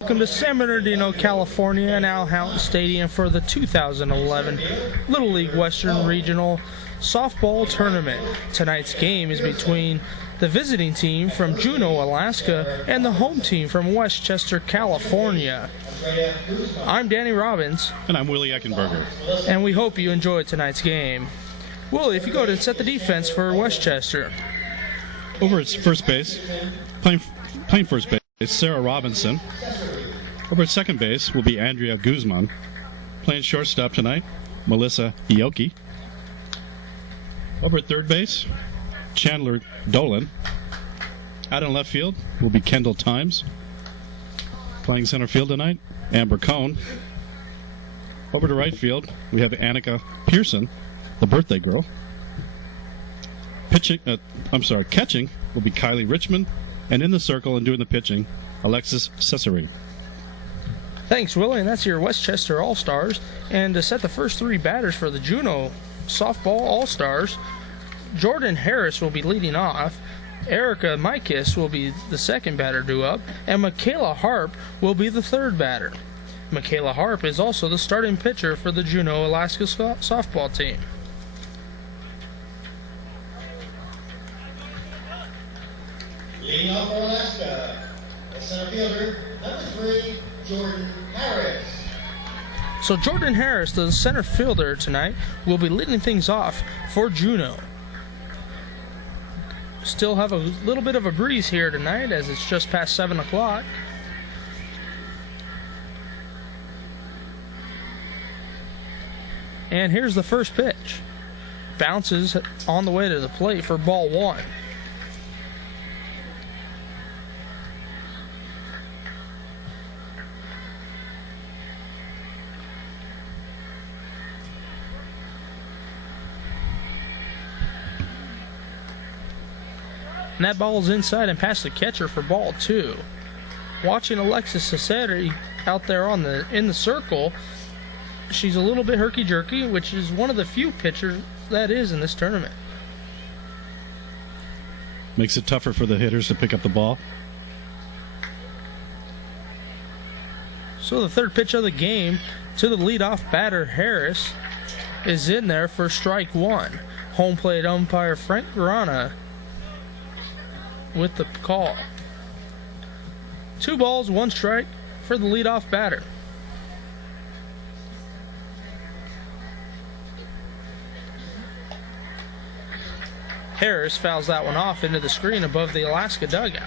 Welcome to San Bernardino, California, and Al Houghton Stadium for the 2011 Little League Western Regional Softball Tournament. Tonight's game is between the visiting team from Juneuo, Alaska, and the home team from Westchester, California. I'm Danny Robbins. And I'm Willie Eckenberger. And we hope you enjoyed tonight's game. Willie, if you go to set the defense for Westchester. Over at first base, playing first base, Sarah Robinson. Over at second base will be Andrea Guzman. Playing shortstop tonight, Melissa Ioki. Over at third base, Chandler Dolan. Out in left field will be Kendall Times. Playing center field tonight, Amber Cohn. Over to right field, we have Annika Pearson, the birthday girl. Catching will be Kylie Richmond. And in the circle and doing the pitching, Alexis Cesare. Thanks, Willie, and that's your Westchester All-Stars. And to set the first three batters for the Juneuo Softball All-Stars, Jordan Harris will be leading off, Erica Mikis will be the second batter due up, and Michaela Harp will be the third batter. Michaela Harp is also the starting pitcher for the Juneuo, Alaska softball team. Leading off for Alaska, the center fielder, number 3, Jordan Harris. So Jordan Harris, the center fielder tonight, will be leading things off for Juneuo. Still have a little bit of a breeze here tonight as it's just past 7 o'clock. And here's the first pitch. Bounces on the way to the plate for ball one. And that ball's inside and past the catcher for ball two. Watching Alexis Cesare out there in the circle, she's a little bit herky-jerky, which is one of the few pitchers that is in this tournament. Makes it tougher for the hitters to pick up the ball. So the third pitch of the game to the leadoff batter, Harris, is in there for strike one. Home plate umpire Frank Grana with the call. 2 balls, 1 strike for the leadoff batter. Harris fouls that one off into the screen above the Alaska dugout.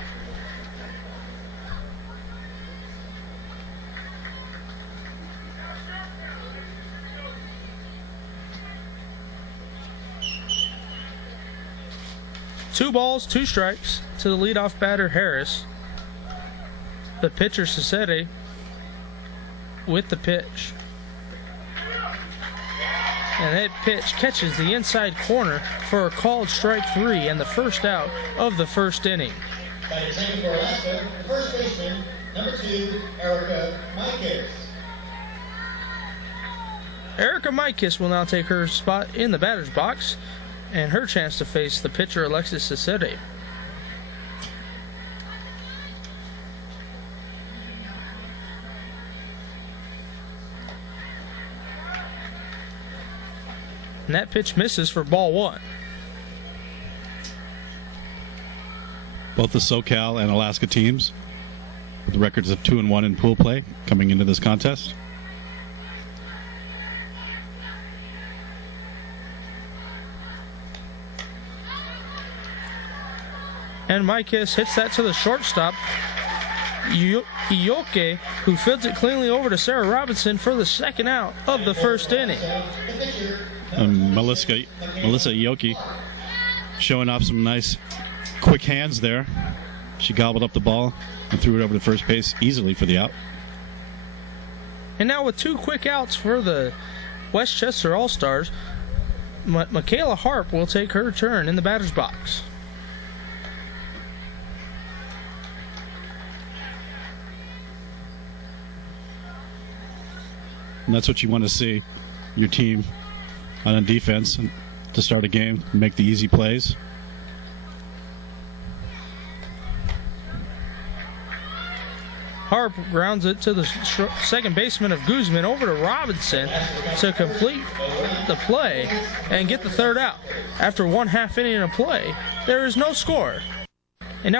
Two balls, 2 strikes to the leadoff batter, Harris. The pitcher, Cesare, with the pitch. And that pitch catches the inside corner for a called strike 3 and the first out of the first inning. Batting second for Alaska, the first baseman, number 2, Erica Mikis. Erica Mikis will now take her spot in the batter's box and her chance to face the pitcher, Alexis Cesare. And that pitch misses for ball one. Both the SoCal and Alaska teams with records of 2-1 in pool play coming into this contest. And Mikis hits that to the shortstop, Ioke, who fields it cleanly over to Sarah Robinson for the second out of the first inning. Melissa Ioke showing off some nice quick hands there. She gobbled up the ball and threw it over to first base easily for the out. And now with 2 quick outs for the Westchester All-Stars, Michaela Harp will take her turn in the batter's box. And that's what you want to see, your team on defense to start a game, make the easy plays. Harp grounds it to the second baseman of Guzman over to Robinson to complete the play and get the third out. After 1/2 inning of play, there is no score. And now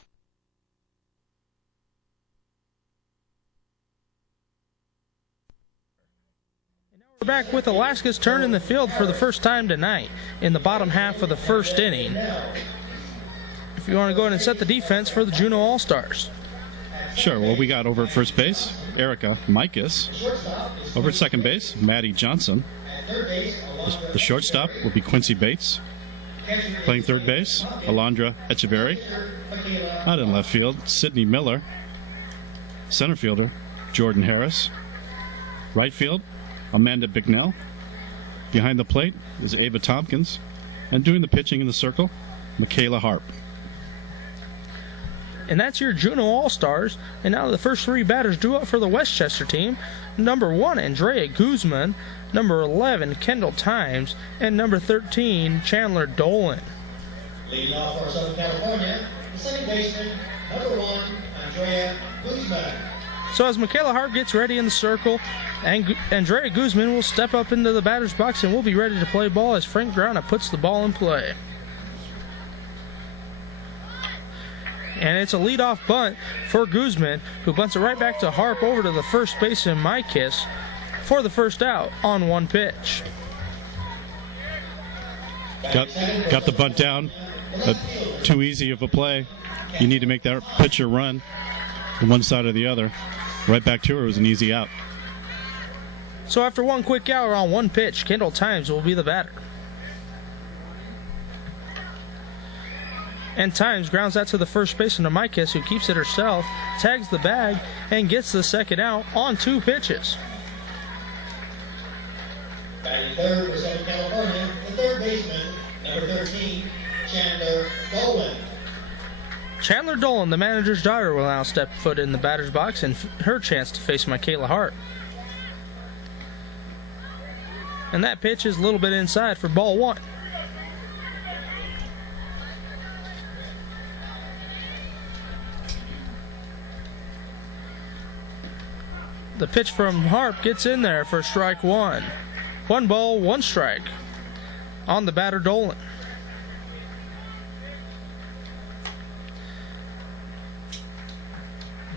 we're back with Alaska's turn in the field for the first time tonight in the bottom half of the first inning. If you want to go ahead and set the defense for the Juneuo All-Stars. Sure. Well, we got over at first base, Erica Mikas. Over at second base, Maddie Johnson. The shortstop will be Quincy Bates. Playing third base, Alondra Echeverry. Out in left field, Sydney Miller. Center fielder, Jordan Harris. Right field, Amanda Bignell. Behind the plate is Ava Tompkins. And doing the pitching in the circle, Michaela Harp. And that's your Juneuo All-Stars. And now the first three batters due up for the Westchester team. Number 1, Andrea Guzman. Number 11, Kendall Times. And number 13, Chandler Dolan. Leading off for Southern California, the second baseman, number 1, Andrea Guzman. So as Michaela Harp gets ready in the circle, Andrea Guzman will step up into the batter's box and will be ready to play ball as Frank Grana puts the ball in play. And it's a leadoff bunt for Guzman, who bunts it right back to Harp over to the first baseman, Mikas, for the first out on 1 pitch. Got the bunt down, but too easy of a play. You need to make that pitcher run from one side or the other. Right back to her was an easy out. So after one quick out on 1 pitch, Kendall Times will be the batter. And Times grounds that to the first baseman of Mikas, who keeps it herself, tags the bag, and gets the second out on 2 pitches. Batting third for Southern California, the third baseman, number 13, Chandler Dolan. Chandler Dolan, the manager's daughter, will now step foot in the batter's box and her chance to face Michaela Hart. And that pitch is a little bit inside for ball 1. The pitch from Harp gets in there for strike 1. 1 ball, 1 strike on the batter Dolan.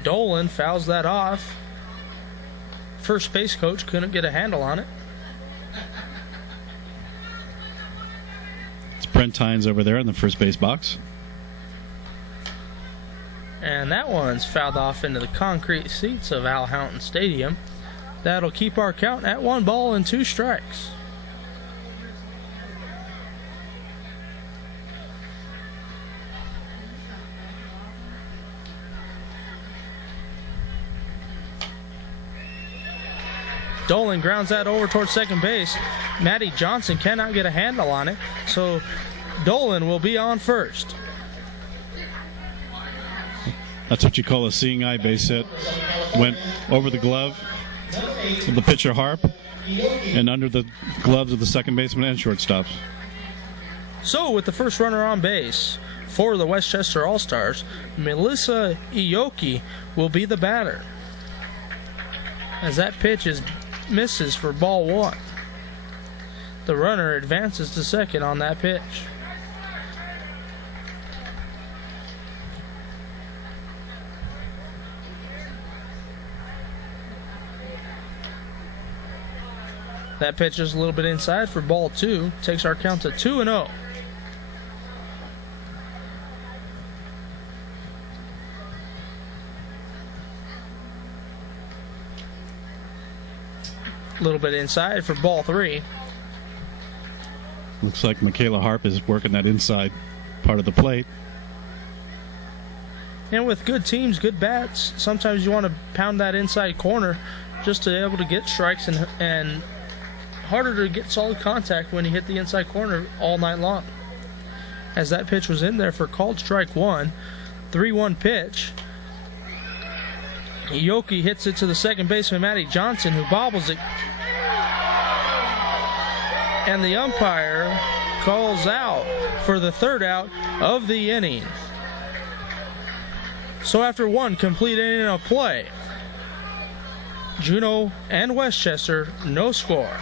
Dolan fouls that off. First base coach couldn't get a handle on it. It's Brent Tynes over there in the first base box. And that one's fouled off into the concrete seats of Al Houghton Stadium. That'll keep our count at 1 ball and 2 strikes. Dolan grounds that over towards second base. Maddie Johnson cannot get a handle on it, so Dolan will be on first. That's what you call a seeing eye base hit. Went over the glove of the pitcher Harp and under the gloves of the second baseman and shortstop. So with the first runner on base for the Westchester All-Stars, Melissa Ioki will be the batter, as that pitch misses for ball 1. The runner advances to second on that pitch. That pitch is a little bit inside for ball 2. Takes our count to 2-0. A little bit inside for ball 3. Looks like Michaela Harp is working that inside part of the plate. And with good teams, good bats, sometimes you want to pound that inside corner just to be able to get strikes and harder to get solid contact when you hit the inside corner all night long. As that pitch was in there for called strike 1, 3-1 pitch. Ioki hits it to the second baseman, Maddie Johnson, who bobbles it. And the umpire calls out for the third out of the inning. So after 1 complete inning of play, Juneuo and Westchester, no score.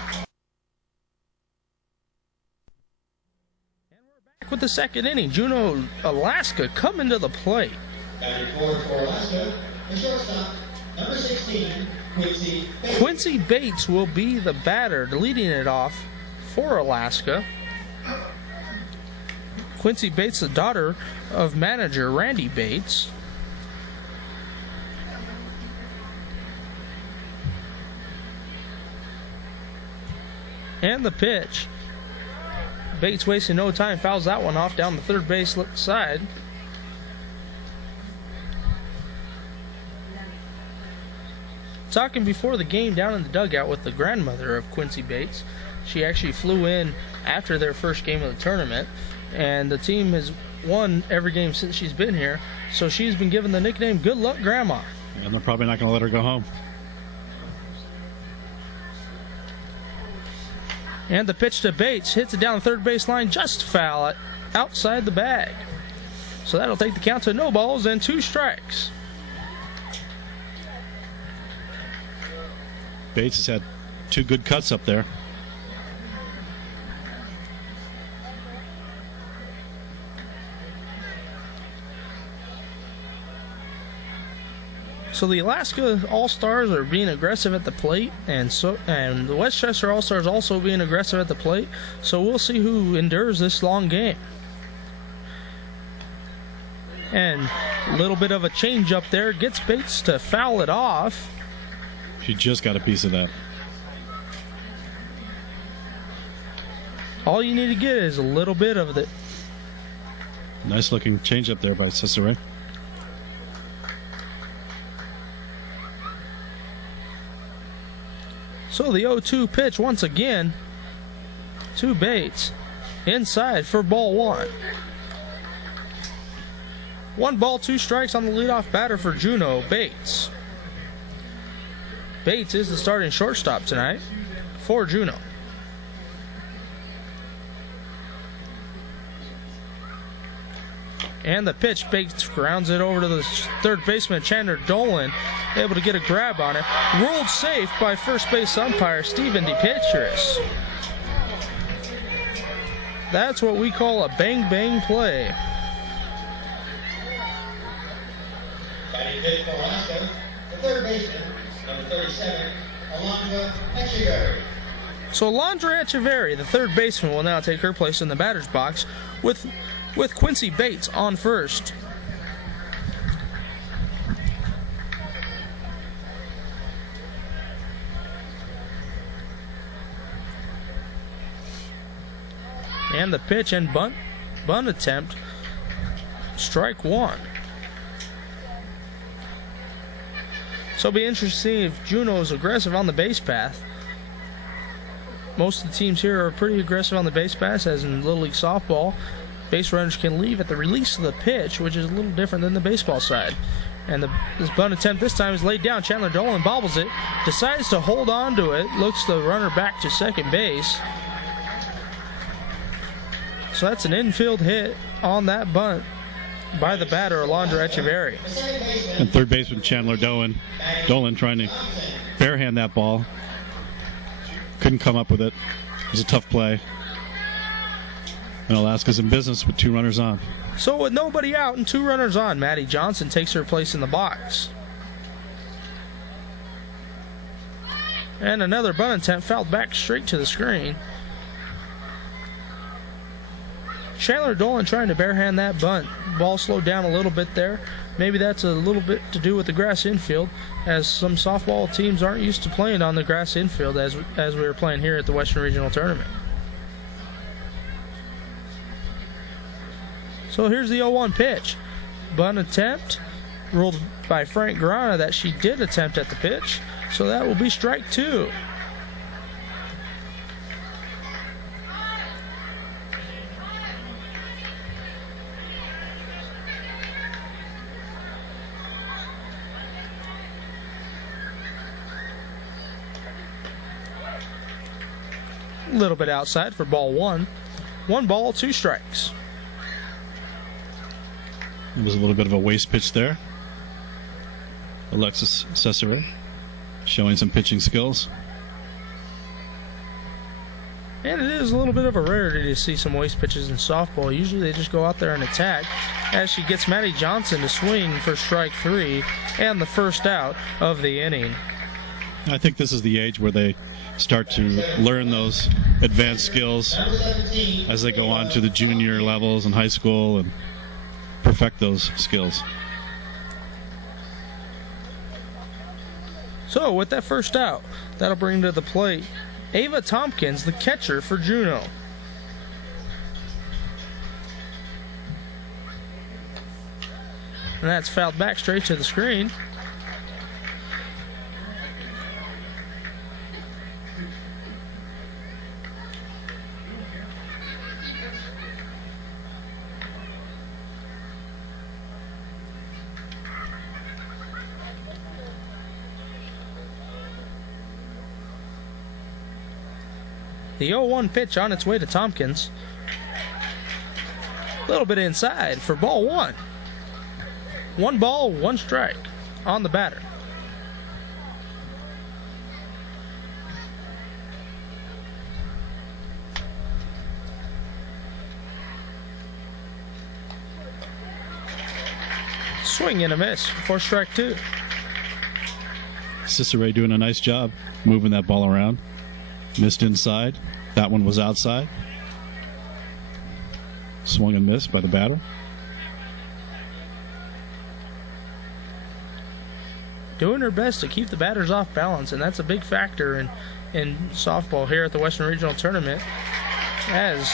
And we're back with the second inning. Juneuo, Alaska coming to the plate. Batting forward for Alaska, the shortstop, number 16, Quincy Bates. Quincy Bates will be the batter leading it off for Alaska. Quincy Bates, the daughter of manager Randy Bates. And the pitch. Bates wasting no time, fouls that one off down the third base side. Talking before the game down in the dugout with the grandmother of Quincy Bates. She actually flew in after their first game of the tournament, and the team has won every game since she's been here, so she's been given the nickname Good Luck Grandma. And they're probably not going to let her go home. And the pitch to Bates, hits it down the third base line, just foul it outside the bag. So that'll take the count to no balls and 2 strikes. Bates has had 2 good cuts up there. So the Alaska All-Stars are being aggressive at the plate, and the Westchester All-Stars also being aggressive at the plate. So we'll see who endures this long game. And a little bit of a change up there, gets Bates to foul it off. She just got a piece of that. All you need to get is a little bit of it. Nice looking change up there by Cesare. So the 0-2 pitch once again to Bates. Inside for ball 1. 1 ball, 2 strikes on the leadoff batter for Juneuo, Bates. Bates is the starting shortstop tonight for Juneuo. And the pitch, Bates grounds it over to the third baseman, Chandler Dolan, able to get a grab on it. Ruled safe by first base umpire, Stephen DePietris. That's what we call a bang-bang play. Batting fifth for Alaska, the third baseman, number 37, Alondra Echeverry. So Alondra Echeverry, the third baseman, will now take her place in the batter's box with Quincy Bates on first. And the pitch and bunt attempt, strike 1. So it'll be interesting if Juneuo is aggressive on the base path. Most of the teams here are pretty aggressive on the base pass, as in Little League softball. Base runners can leave at the release of the pitch, which is a little different than the baseball side. And this bunt attempt this time is laid down. Chandler Dolan bobbles it, decides to hold on to it, looks the runner back to second base. So that's an infield hit on that bunt by the batter, Alondra Echeverry. And third baseman Chandler Dolan trying to barehand that ball. Couldn't come up with it. It was a tough play. And Alaska's in business with 2 runners on. So with nobody out and 2 runners on, Maddie Johnson takes her place in the box. And another bunt attempt fouled back straight to the screen. Chandler Dolan trying to barehand that bunt. Ball slowed down a little bit there. Maybe that's a little bit to do with the grass infield, as some softball teams aren't used to playing on the grass infield as we were playing here at the Western Regional Tournament. So here's the 0-1 pitch. Bunt attempt, ruled by Frank Grana that she did attempt at the pitch, so that will be strike 2. A little bit outside for ball 1. 1 ball, 2 strikes. It was a little bit of a waste pitch there. Alexis Cesare. showing some pitching skills. And it is a little bit of a rarity to see some waste pitches in softball. Usually they just go out there and attack, as she gets Maddie Johnson to swing for strike 3 and the first out of the inning. I think this is the age where they start to learn those advanced skills as they go on to the junior levels in high school and perfect those skills. So with that first out, that'll bring to the plate Ava Tompkins, the catcher for Juneuo. And that's fouled back straight to the screen. The 0-1 pitch on its way to Tompkins. A little bit inside for ball 1. 1 ball, 1 strike on the batter. Swing and a miss for strike 2. Cicere doing a nice job moving that ball around. Missed inside. That one was outside. Swung and missed by the batter. Doing her best to keep the batters off balance, and that's a big factor in softball here at the Western Regional Tournament, as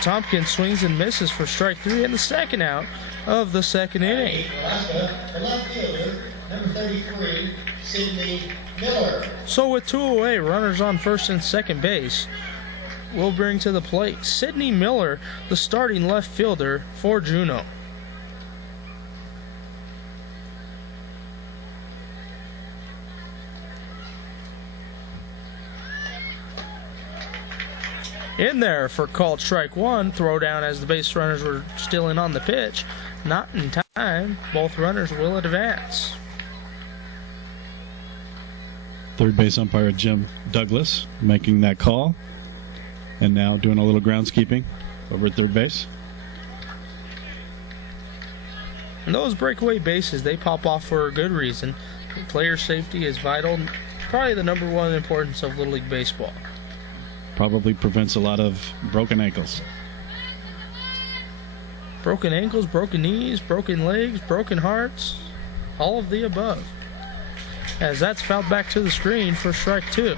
Tompkins swings and misses for strike 3 and the second out of the second inning. The left fielder, number 33, Sydney Miller. So with 2 away, runners on first and second base, we'll bring to the plate Sydney Miller, the starting left fielder for Juneuo. In there for called strike 1, throw down as the base runners were still in on the pitch. Not in time. Both runners will advance. Third base umpire Jim Douglas making that call, and now doing a little groundskeeping over at third base. And those breakaway bases, they pop off for a good reason. Player safety is vital, probably the number one importance of Little League Baseball. Probably prevents a lot of broken ankles. Broken ankles, broken knees, broken legs, broken hearts, all of the above. As that's fouled back to the screen for strike 2.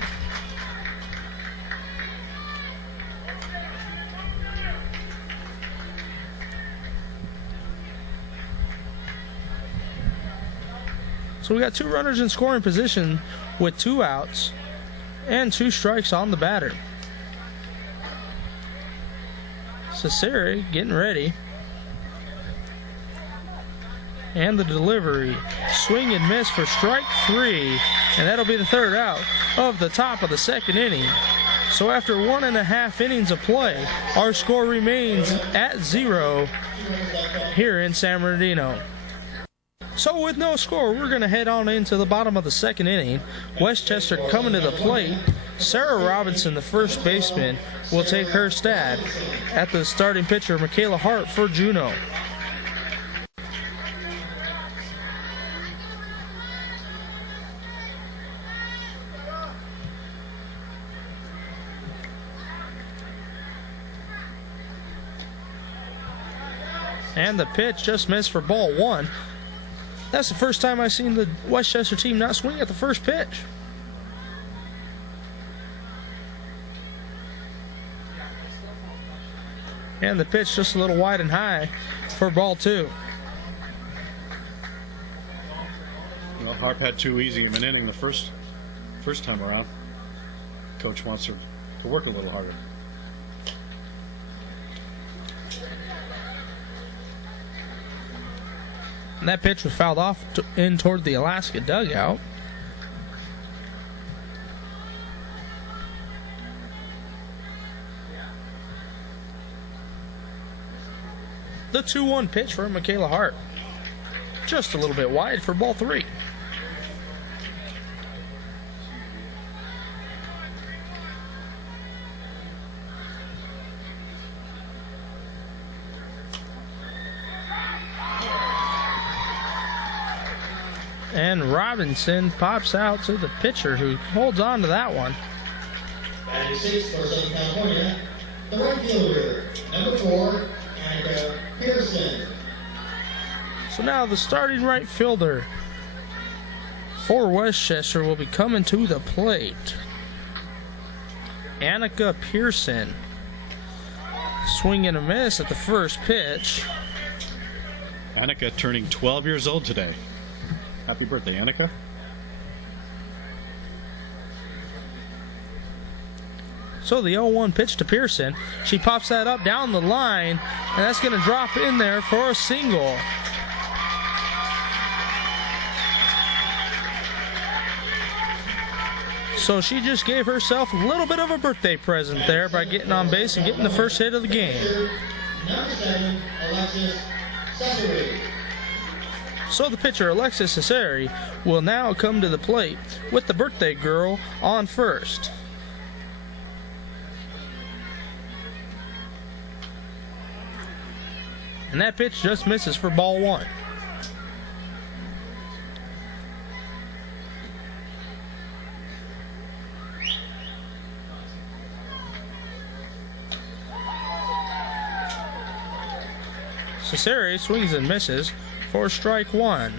So we got 2 runners in scoring position with 2 outs and 2 strikes on the batter. Cicere getting ready. And the delivery. Swing and miss for strike 3. And that'll be the third out of the top of the second inning. So after 1.5 innings of play, our score remains at 0 here in San Bernardino. So with no score, we're going to head on into the bottom of the second inning. Westchester coming to the plate. Sarah Robinson, the first baseman, will take her stab at the starting pitcher, Michaela Hart, for Juneuo. And the pitch just missed for ball 1. That's the first time I've seen the Westchester team not swing at the first pitch. And the pitch just a little wide and high for ball 2. Well, Harp had too easy of an inning the first time around. Coach wants her to work a little harder. And that pitch was fouled off in toward the Alaska dugout. The 2-1 pitch for Michaela Hart. Just a little bit wide for ball 3. And Robinson pops out to the pitcher, who holds on to that one. Batting 6 for Southern California, the right fielder, number 4, Annika Pearson. So now the starting right fielder for Westchester will be coming to the plate. Annika Pearson. Swing and a miss at the first pitch. Annika turning 12 years old today. Happy birthday, Annika. So the 0-1 pitch to Pearson. She pops that up down the line, and that's going to drop in there for a single. So she just gave herself a little bit of a birthday present there by getting on base and getting the first hit of the game. Number 7, Alexis Cesare. So the pitcher, Alexis Cesare, will now come to the plate with the birthday girl on first. And that pitch just misses for ball 1. Cesare swings and misses for strike 1.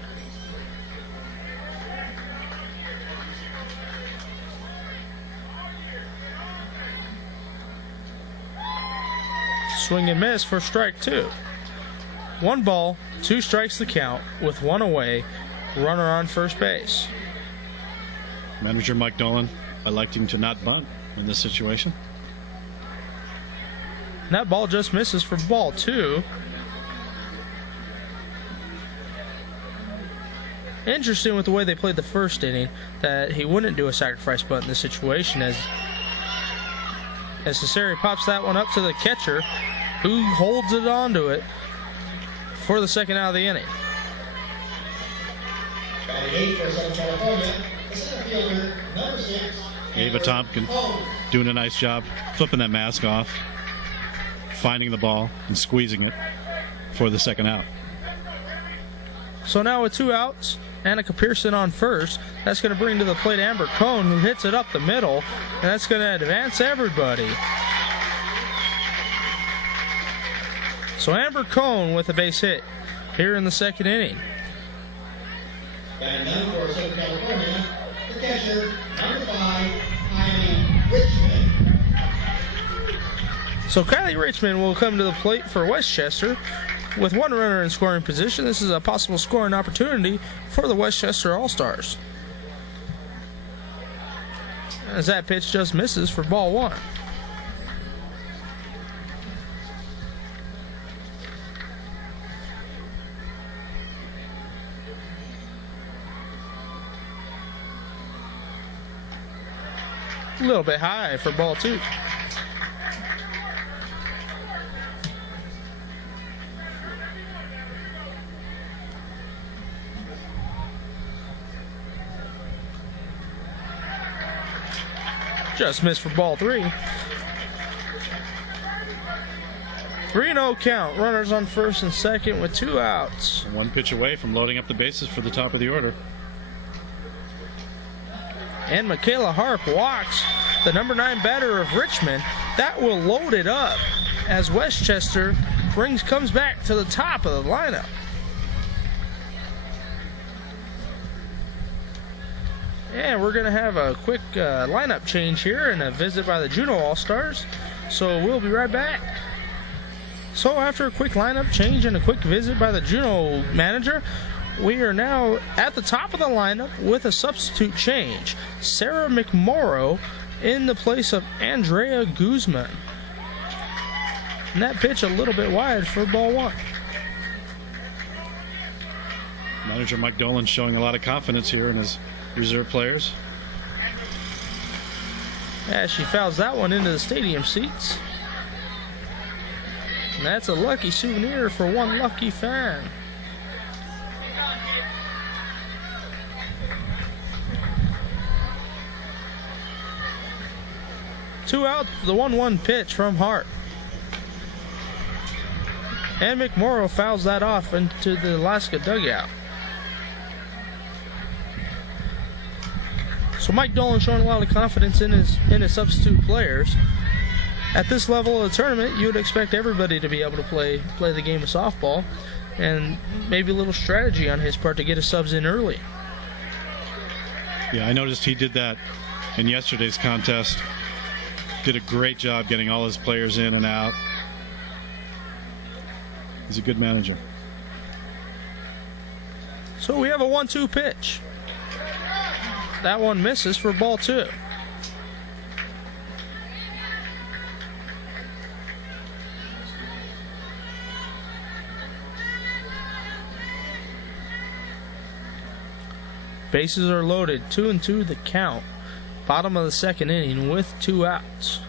Swing and miss for strike 2. 1 ball, 2 strikes the count with 1 away, runner on first base. Manager Mike Dolan electing to not bunt in this situation. And that ball just misses for ball 2. Interesting with the way they played the first inning that he wouldn't do a sacrifice bunt in this situation as Cesare pops that one up to the catcher, who holds it onto it for the second out of the inning. Batting 8 for Southern California, the center fielder, number 6, Ava Tompkin doing a nice job flipping that mask off, finding the ball and squeezing it for the second out. So now with 2 outs, Annika Pearson on first. That's going to bring to the plate Amber Cohn, who hits it up the middle, and that's going to advance everybody. So Amber Cohn with a base hit here in the second inning. Batting 9 for Southern California, the catcher, number 5, Kylie Richmond. So Kylie Richmond will come to the plate for Westchester with 1 runner in scoring position. This is a possible scoring opportunity for the Westchester All-Stars, as that pitch just misses for ball 1. A little bit high for ball 2. Just missed for ball 3. 3-0 count. Runners on first and second with 2 outs. 1 pitch away from loading up the bases for the top of the order. And Michaela Harp walks the number 9 batter of Richmond. That will load it up as Westchester comes back to the top of the lineup. And we're going to have a quick lineup change here and a visit by the Juneuo All-Stars. So we'll be right back. So after a quick lineup change and a quick visit by the Juneuo manager, we are now at the top of the lineup with a substitute change. Sarah McMorrow in the place of Andrea Guzman. And that pitch a little bit wide for ball 1. Manager Mike Dolan showing a lot of confidence here in his reserve players. As she fouls that one into the stadium seats. And that's a lucky souvenir for one lucky fan. Two out, the 1-1 pitch from Hart. And McMorrow fouls that off into the Alaska dugout. So Mike Dolan showing a lot of confidence in his substitute players. At this level of the tournament, you would expect everybody to be able to play the game of softball, and maybe a little strategy on his part to get his subs in early. Yeah, I noticed he did that in yesterday's contest. Did a great job getting all his players in and out. He's a good manager. So we have a 1-2 pitch. That one misses for ball 2. Bases are loaded, 2-2 the count. Bottom of the second inning with 2 outs.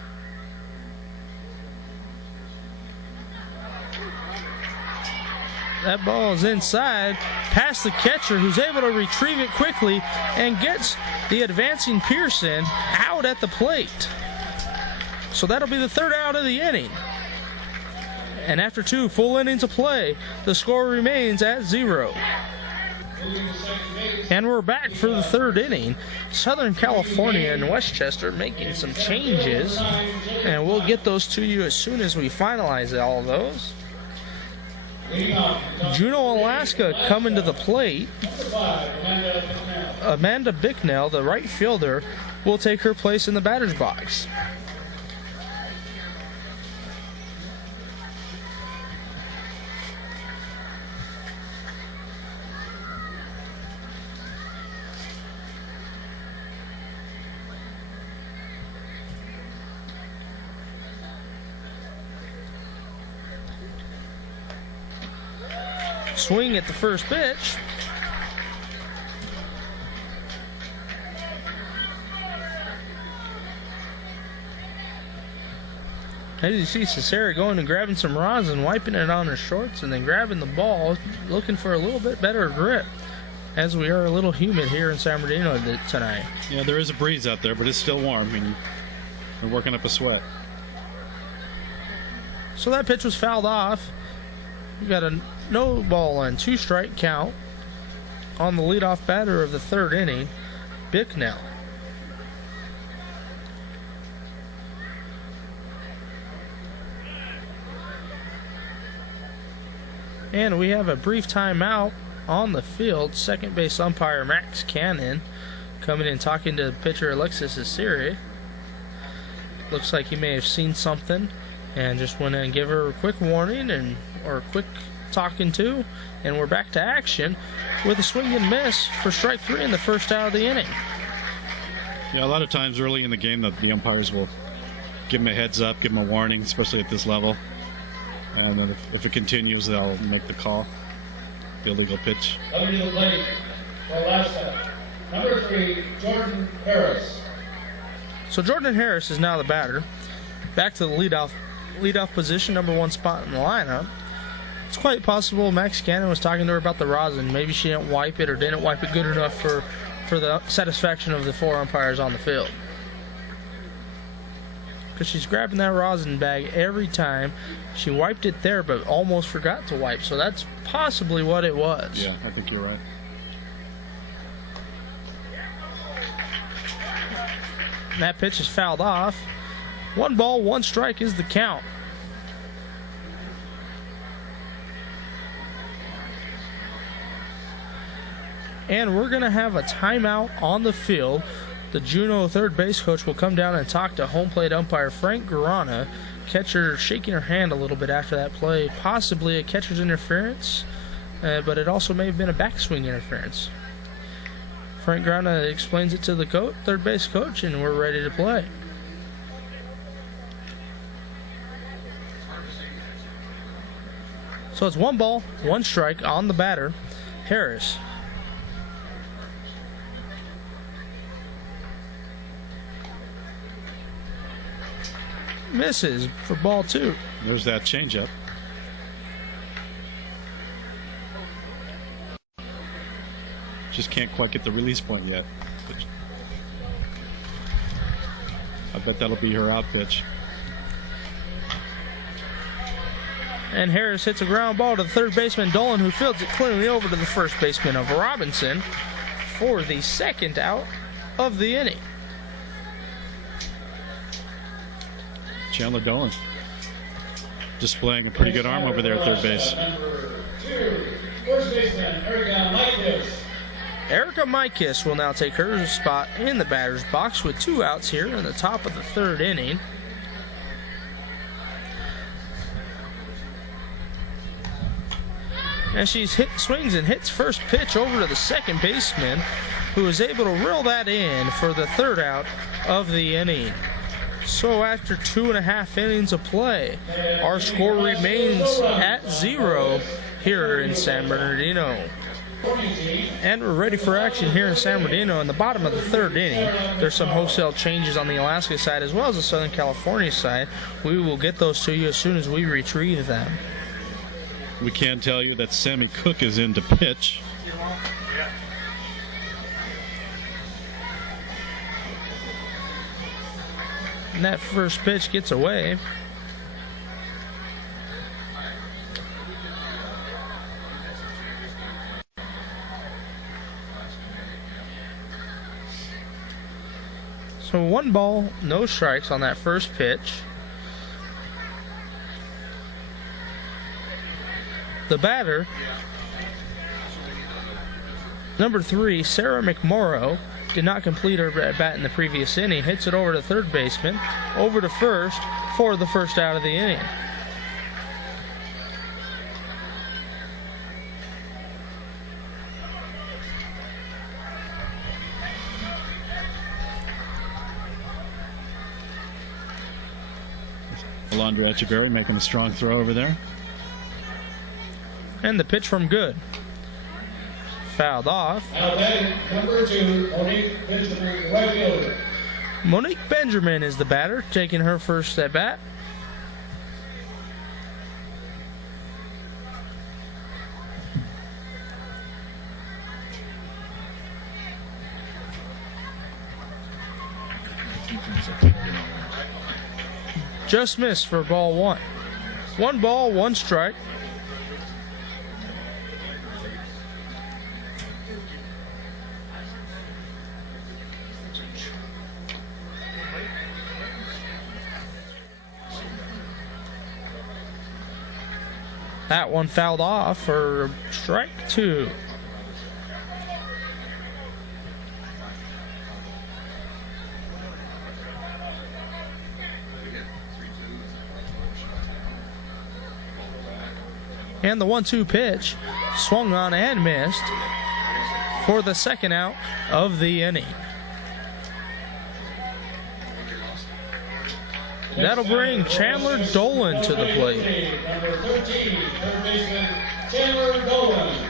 That ball is inside, past the catcher, who's able to retrieve it quickly and gets the advancing Pearson out at the plate. So that'll be the 3rd out of the inning. And after 2 full innings of play, the score remains at 0. And we're back for the 3rd inning. Southern California and Westchester making some changes, and we'll get those to you as soon as we finalize all of those. Juneuo, Alaska coming to the plate. Amanda Bicknell, the right fielder, will take her place in the batter's box. Swing at the first pitch. As you see, Cesare going and grabbing some rosin, wiping it on her shorts, and then grabbing the ball, looking for a little bit better grip, as we are a little humid here in San Bernardino tonight. Yeah, there is a breeze out there, but it's still warm, and we're working up a sweat. So that pitch was fouled off. We got a no ball and 2-strike count on the leadoff batter of the 3rd inning, Bicknell. And we have a brief timeout on the field. Second base umpire Max Cannon coming in talking to pitcher Alexis Asiri. Looks like he may have seen something and just went in and give her a quick warning or a quick talking to, and we're back to action with a swing and miss for strike 3 in the 1st out of the inning. Yeah, a lot of times early in the game the umpires will give them a heads up, give them a warning, especially at this level. And then if it continues, they'll make the call, the illegal pitch. Coming to the plate for Alaska, number 3, Jordan Harris. So Jordan Harris is now the batter. Back to the leadoff position, number 1 spot in the lineup. It's quite possible Max Cannon was talking to her about the rosin. Maybe she didn't wipe it or didn't wipe it good enough for the satisfaction of the 4 umpires on the field. Because she's grabbing that rosin bag every time. She wiped it there but almost forgot to wipe. So that's possibly what it was. Yeah, I think you're right. And that pitch is fouled off. 1 ball, 1 strike is the count. And we're going to have a timeout on the field. The Juneuo 3rd base coach will come down and talk to home plate umpire Frank Garana. Catcher shaking her hand a little bit after that play. Possibly a catcher's interference, but it also may have been a backswing interference. Frank Garana explains it to the 3rd base coach, and we're ready to play. So it's 1 ball, 1 strike on the batter, Harris. Misses for ball 2. There's that changeup. Just can't quite get the release point yet. I bet that'll be her out pitch. And Harris hits a ground ball to the 3rd baseman Dolan, who fields it cleanly over to the 1st baseman of Robinson for the 2nd out of the inning. Chandler Dolan displaying a pretty good arm over there at third base. Number 2, first baseman, Erica Mikis will now take her spot in the batter's box with 2 outs here in the top of the 3rd inning. And she swings and hits first pitch over to the second baseman, who is able to reel that in for the 3rd out of the inning. So after 2.5 innings of play, our score remains at 0 here in San Bernardino. And we're ready for action here in San Bernardino in the bottom of the 3rd inning. There's some wholesale changes on the Alaska side as well as the Southern California side. We will get those to you as soon as we retrieve them. We can tell you that Sammy Cook is in to pitch. And that first pitch gets away. So 1 ball, no strikes on that first pitch. The batter, number 3, Sarah McMorrow, did not complete her at-bat in the previous inning. Hits it over to third baseman, over to first for the 1st out of the inning. Alondra Echeverry making a strong throw over there. And the pitch from Good. Fouled off. Now batting number 2, Monique Benjamin, right fielder. Monique Benjamin is the batter, taking her first at bat. Just missed for ball 1. 1 ball, 1 strike. That one fouled off for strike 2. And the 1-2 pitch swung on and missed for the 2nd out of the inning. That'll bring Chandler Dolan to the plate. Number 13, third baseman, Chandler Dolan.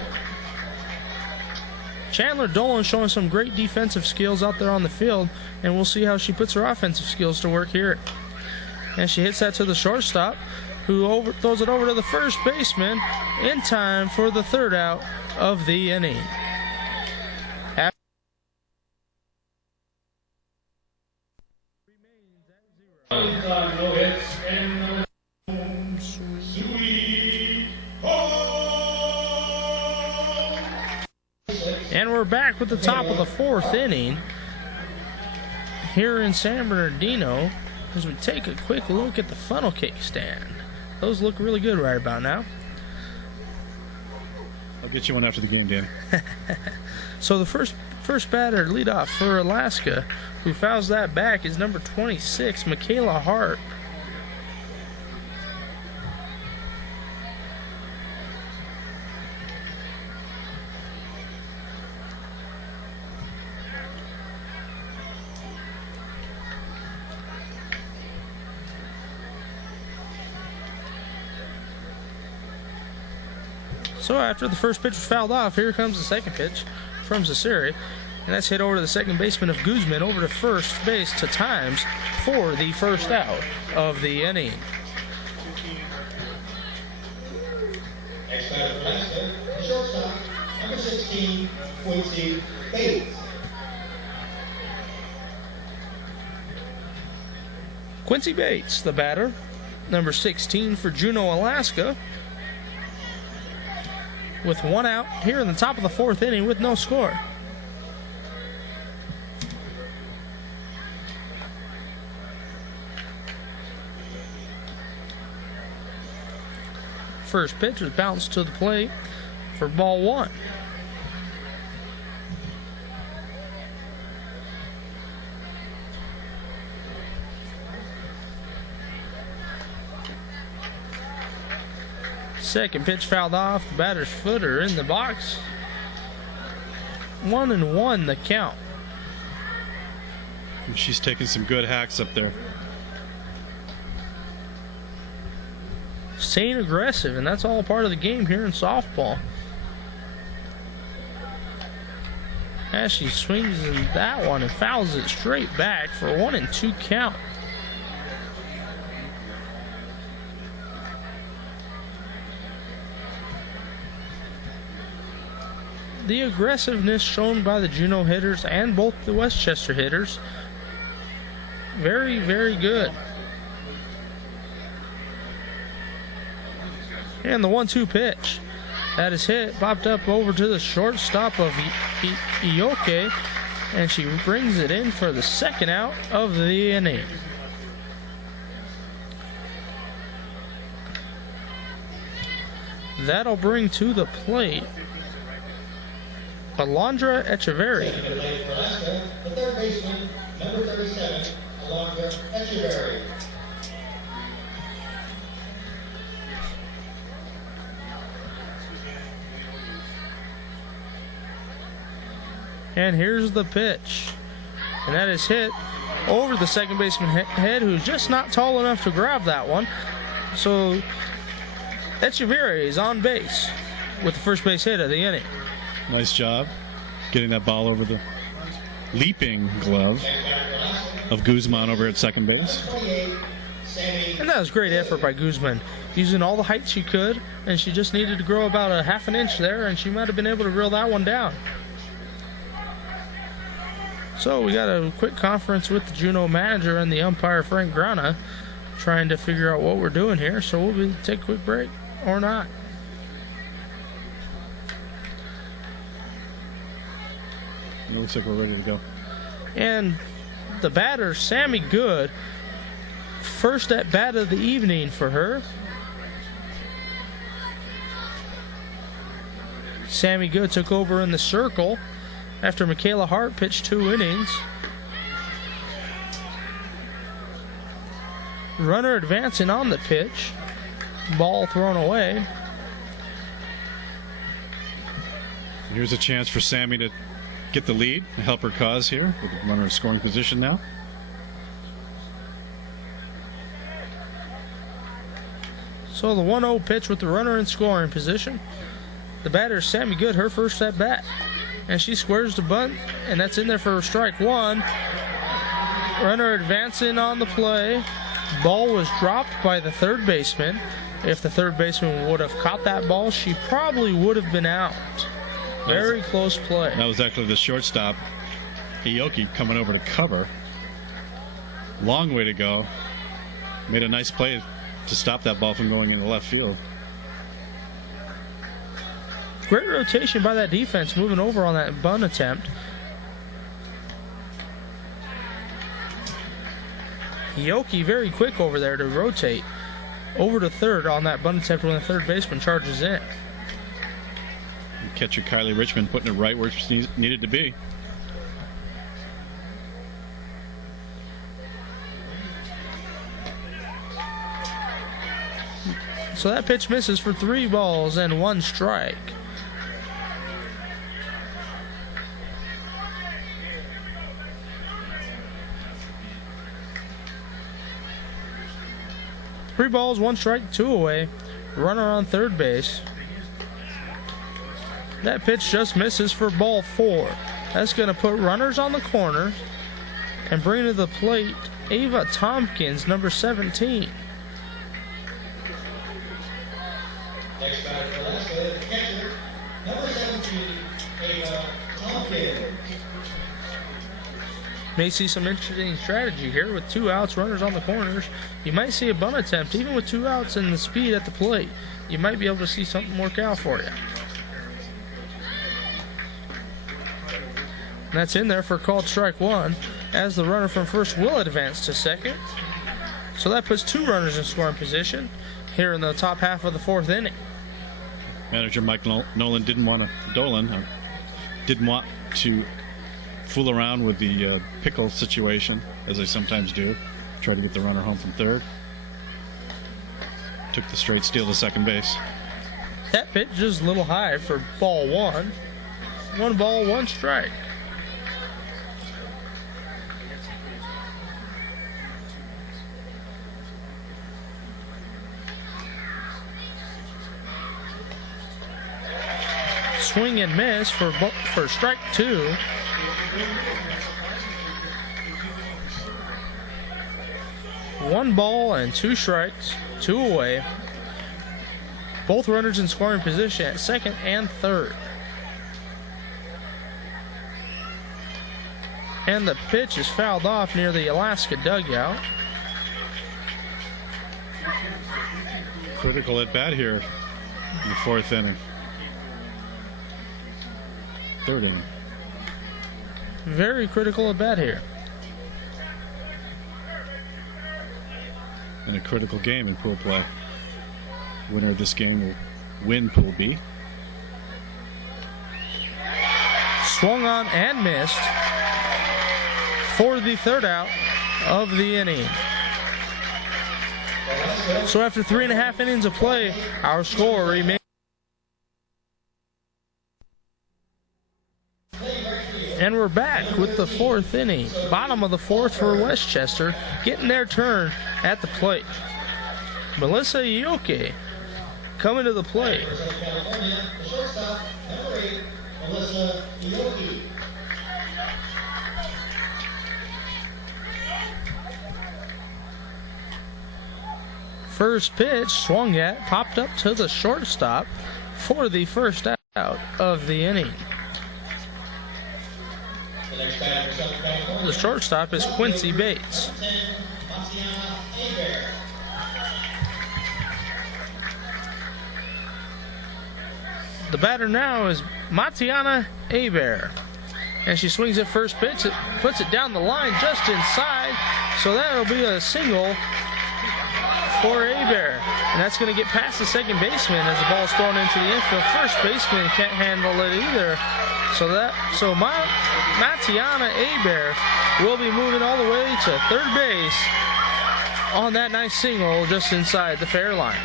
Chandler Dolan showing some great defensive skills out there on the field, and we'll see how she puts her offensive skills to work here. And she hits that to the shortstop, who throws it over to the first baseman in time for the 3rd out of the inning. No hits and sweet home. And we're back with the top of the 4th inning here in San Bernardino as we take a quick look at the funnel cake stand. Those look really good right about now. I'll get you one after the game, Danny. So the first batter lead off for Alaska, who fouls that back, is number 26, Michaela Hart. So after the first pitch was fouled off, here comes the second pitch from Cesare. And that's hit over to the second baseman of Guzman, over to first base to Times for the 1st out of the inning. Next batter for Alaska, the shortstop, number 16, Quincy Bates. Quincy Bates, the batter, number 16 for Juneuo, Alaska, with 1 out here in the top of the 4th inning with no score. first pitch was bounced to the plate for ball 1. Second pitch fouled off the batter's footer in the box. 1-1 the count. She's taking some good hacks up there. Staying aggressive, and that's all part of the game here in softball. As she swings in that one and fouls it straight back for 1-2 count. The aggressiveness shown by the Juneuo hitters and both the Westchester hitters, very, very good. And the 1-2 pitch that is hit, popped up over to the shortstop of Ioke, and she brings it in for the second out of the inning. That'll bring to the plate Alondra Echeverry. The third baseman, number 37, Alondra Echeverry. And here's the pitch. And that is hit over the second baseman head, who's just not tall enough to grab that one. So Echeverry is on base with the first base hit of the inning. Nice job getting that ball over the leaping glove of Guzman over at second base. And that was great effort by Guzman, using all the height she could, and she just needed to grow about a half an inch there, and she might have been able to reel that one down. So we got a quick conference with the Juneuo manager and the umpire Frank Grana, trying to figure out what we're doing here. So we'll take a quick break or not. It looks like we're ready to go. And the batter, Sammy Good, first at bat of the evening for her. Sammy Good took over in the circle after Michaela Hart pitched 2 innings. Runner advancing on the pitch. Ball thrown away. Here's a chance for Sammy to get the lead, help her cause here with the runner in scoring position now. So the 1-0 pitch with the runner in scoring position. The batter is Sammy Good, her first at bat. And she squares the bunt, and that's in there for strike 1. Runner advancing on the play. Ball was dropped by the third baseman. If the third baseman would have caught that ball, she probably would have been out. Very close play. That was actually the shortstop, Ioke, coming over to cover. Long way to go. Made a nice play to stop that ball from going into left field. Great rotation by that defense, moving over on that bunt attempt. Ioke very quick over there to rotate over to third on that bunt attempt when the third baseman charges in. Catcher Kylie Richmond putting it right where it needed to be. So that pitch misses for 3 balls and 1 strike. Three balls, 1 strike, 2 away. Runner on third base. That pitch just misses for ball 4. That's going to put runners on the corner and bring to the plate Ava Tompkins, number 17. Next batter for Alaska, the catcher, number 17, Ava Tompkins. May see some interesting strategy here with 2 outs, runners on the corners. You might see a bunt attempt, even with 2 outs and the speed at the plate. You might be able to see something work out for you. And that's in there for called strike 1, as the runner from first will advance to second. So that puts 2 runners in scoring position. here in the top half of the fourth inning. Manager Mike Dolan didn't want to fool around with the pickle situation, as they sometimes do. Try to get the runner home from third. Took the straight steal to second base. That pitch is a little high for ball one. 1 ball, 1 strike. Swing and miss for strike 2. One ball and 2 strikes, 2 away. Both runners in scoring position at second and third. And the pitch is fouled off near the Alaska dugout. Critical at bat here in the fourth inning. Third inning. Very critical at bat here. And a critical game in pool play. Winner of this game will win Pool B. Swung on and missed for the third out of the inning. So after 3.5 innings of play, our score remains. And we're back with the fourth inning. Bottom of the fourth for Westchester, getting their turn at the plate. Melissa Ioke coming to the plate. California, the shortstop, number 8, Melissa Ioke. First pitch swung at, popped up to the shortstop for the first out of the inning. The next batter for Southern California, The shortstop is Quincy Bates. 10, Matiana Hebert. The batter now is Matiana Hebert. And she swings at first pitch, it puts it down the line just inside, so that'll be a single for Hebert. And that's going to get past the second baseman as the ball is thrown into the infield. First baseman can't handle it either. So Matiana Hebert will be moving all the way to third base on that nice single just inside the fair line.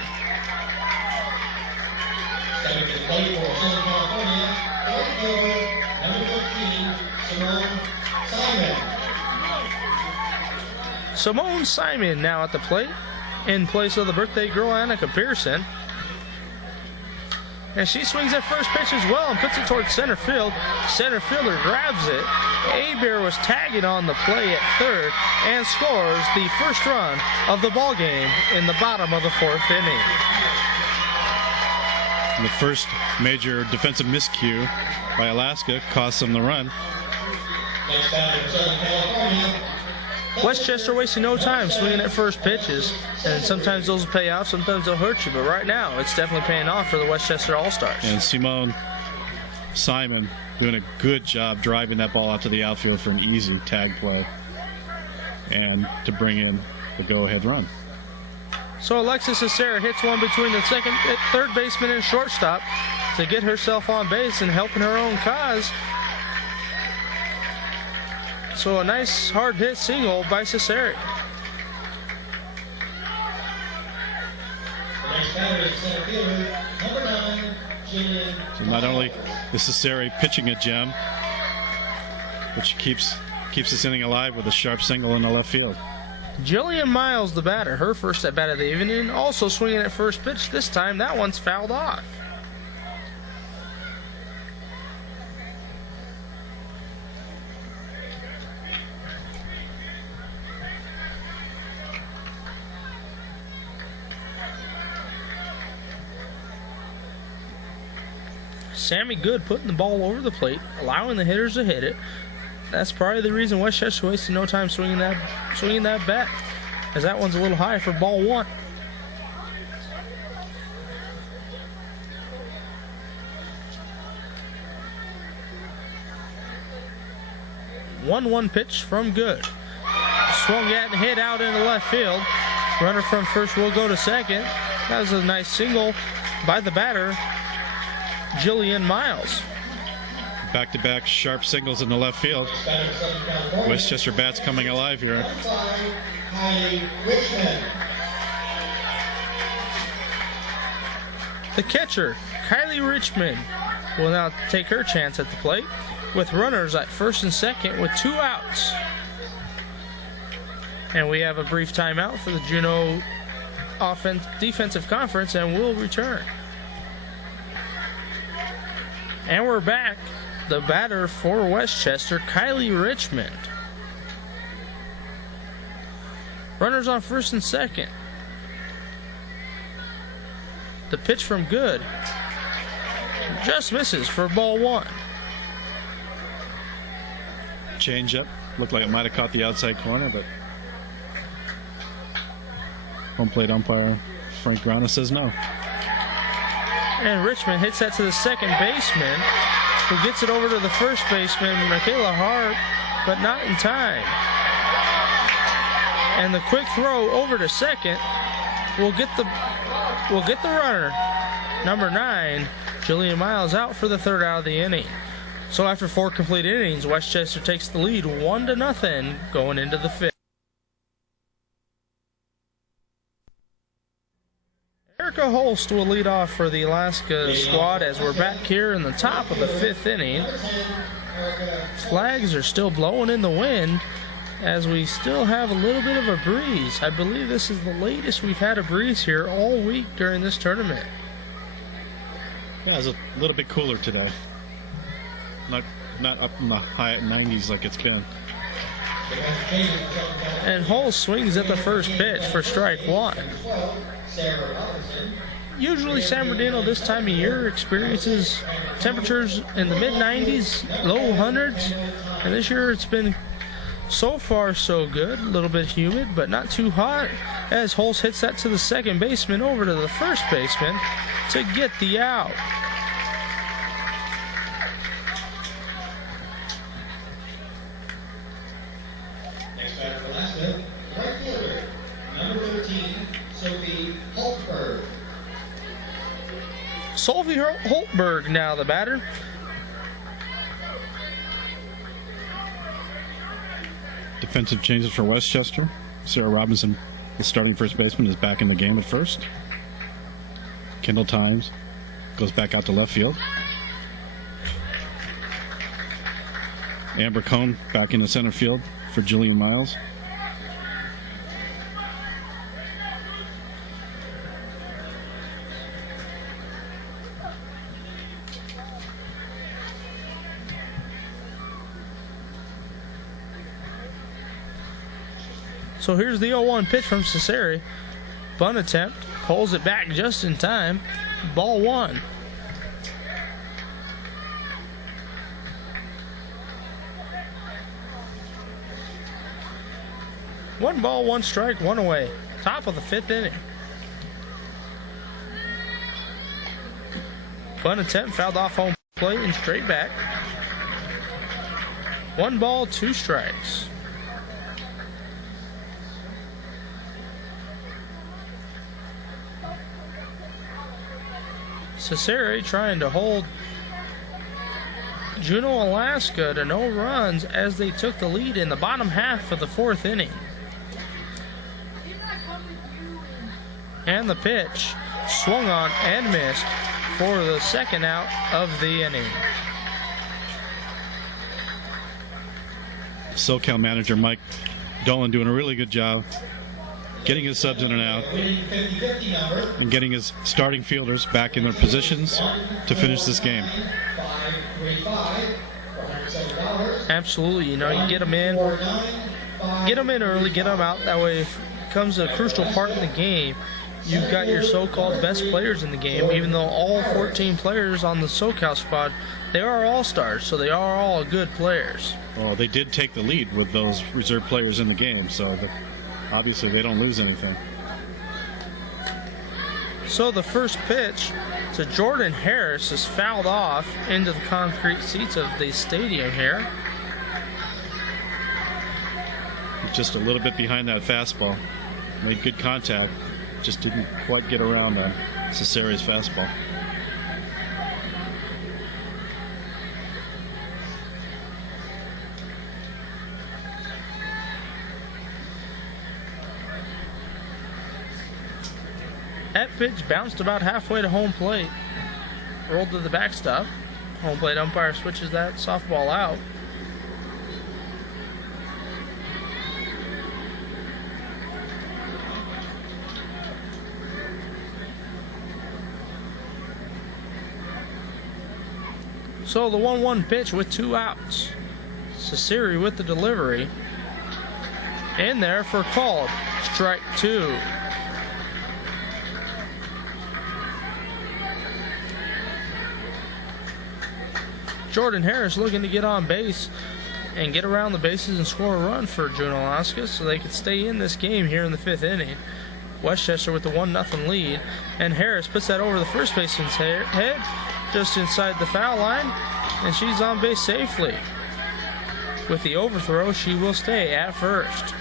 Stepping to the plate for Southern California, right fielder, number 15, Simone Simon. Simone Simon now at the plate in place of the birthday girl Annika Pearson. And she swings at first pitch as well and puts it towards center field. Center fielder grabs it. Hebert was tagging on the play at third and scores the first run of the ball game in the bottom of the fourth inning. The first major defensive miscue by Alaska cost them the run. Next batter for Southern California, Westchester wasting no time swinging at first pitches, and sometimes those will pay off, sometimes they'll hurt you, but right now it's definitely paying off for the Westchester All-Stars. And Simone Simon doing a good job driving that ball out to the outfield for an easy tag play and to bring in the go-ahead run. So Alexis Cesare hits one between the third baseman and shortstop to get herself on base and helping her own cause. So a nice hard hit single by Cesare. the next batter is center fielder, number 9, Jillian. So not only is Cesare pitching a gem, but she keeps this inning alive with a sharp single in the left field. Jillian Miles, the batter, her first at bat of the evening, also swinging at first pitch. This time that one's fouled off. Sammy Good putting the ball over the plate, allowing the hitters to hit it. That's probably the reason Westchester wasted no time swinging that bat, as that one's a little high for ball one. One pitch from Good. Swung at and hit out into left field. Runner from first will go to second. That was a nice single by the batter, Jillian Miles. Back-to-back sharp singles in the left field. Westchester bats coming alive here. The catcher, Kylie Richmond, will now take her chance at the plate with runners at first and second with 2 outs. And we have a brief timeout for the Juneuo defensive conference, and we'll return. And we're back. The batter for Westchester, Kylie Richmond. Runners on first and second. The pitch from Good just misses for ball 1. Change up. Looked like it might have caught the outside corner, but home plate umpire Frank Grana says no. And Richmond hits that to the second baseman, who gets it over to the first baseman, Michaela Hart, but not in time. And the quick throw over to second will get the runner, number 9, Jillian Miles, out for the 3rd out of the inning. So after 4 complete innings, Westchester takes the lead 1-0 going into the 5th. Erica Holst will lead off for the Alaska squad as we're back here in the top of the 5th inning. Flags are still blowing in the wind as we still have a little bit of a breeze. I believe this is the latest we've had a breeze here all week during this tournament. Yeah, it's a little bit cooler today. Not up in the high 90s like it's been. And Holst swings at the first pitch for strike 1. Usually San Bernardino this time of year experiences temperatures in the mid-90s, low hundreds, and this year it's been so far so good. A little bit humid, but not too hot, as Holst hits that to the second baseman over to the first baseman to get the out. Next batter for Alaska, right fielder, number 13, Sophie Holtberg. Sophie Holtberg now the batter. Defensive changes for Westchester. Sarah Robinson, the starting first baseman, is back in the game at first. Kendall Times goes back out to left field. Amber Cohn back in the center field for Jillian Miles. So here's the 0-1 pitch from Cesare. Bunt attempt, pulls it back just in time. Ball 1. One ball, 1 strike, 1 away. Top of the 5th inning. Bunt attempt, fouled off home plate and straight back. 1 ball, 2 strikes. Cesare trying to hold Juneuo, Alaska to no runs as they took the lead in the bottom half of the 4th inning. And the pitch swung on and missed for the 2nd out of the inning. SoCal manager Mike Dolan doing a really good job getting his subs in and out and getting his starting fielders back in their positions to finish this game. Absolutely, you get them in early, get them out. That way, if it comes a crucial part in the game, you've got your so-called best players in the game. Even though all 14 players on the SoCal squad, they are all-stars, so they are all good players. Well, they did take the lead with those reserve players in the game, so obviously they don't lose anything. So the first pitch to Jordan Harris is fouled off into the concrete seats of the stadium here. Just a little bit behind that fastball. Made good contact. just didn't quite get around Cesari's fastball. That pitch bounced about halfway to home plate. Rolled to the backstop. Home plate umpire switches that softball out. So the 1-1 pitch with 2 outs. Cesari with the delivery. In there for called. Strike 2. Jordan Harris looking to get on base and get around the bases and score a run for Juneuo so they could stay in this game here in the 5th inning. Westchester with the 1-0 lead, and Harris puts that over the first baseman's head just inside the foul line, and she's on base safely. With the overthrow, she will stay at first.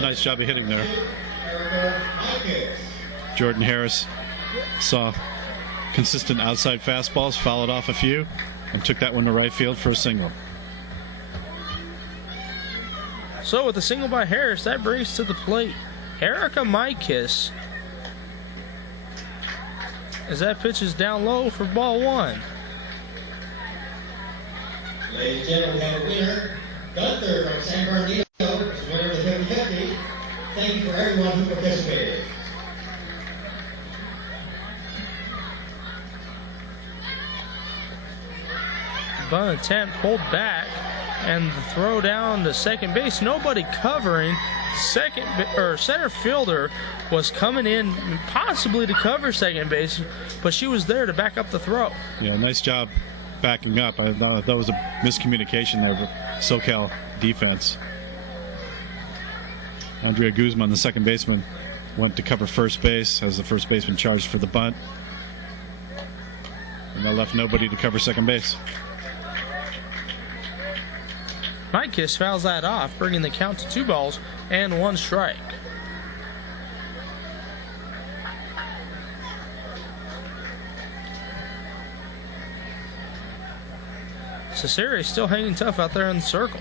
Nice job of hitting there. Jordan Harris saw consistent outside fastballs, fouled off a few, and took that one to right field for a single. So with a single by Harris, that brings to the plate Erica Mykis, as that pitch is down low for ball 1. Ladies and gentlemen, we have a winner. Gunther from San Bernardino is winner of the 50-50. Thank you for everyone who participated. Bunt attempt pulled back, and the throw down to second base. Nobody covering. Center fielder was coming in possibly to cover second base, but she was there to back up the throw. Yeah, nice job backing up. I thought that was a miscommunication there with SoCal defense. Andrea Guzman, the second baseman, went to cover first base as the first baseman charged for the bunt, and that left nobody to cover second base. Mykis fouls that off, bringing the count to 2 balls and 1 strike. Cesari still hanging tough out there in the circle.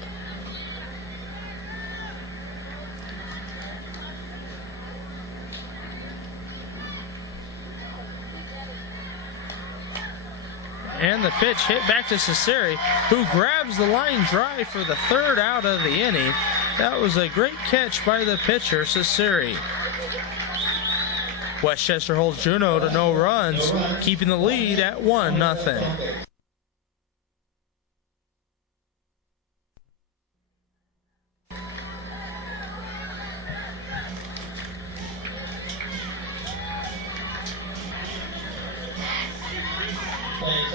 And the pitch hit back to Cesari, who grabs the line drive for the 3rd out of the inning. That was a great catch by the pitcher, Cesari. Westchester holds Juneuo to no runs, keeping the lead at 1-0.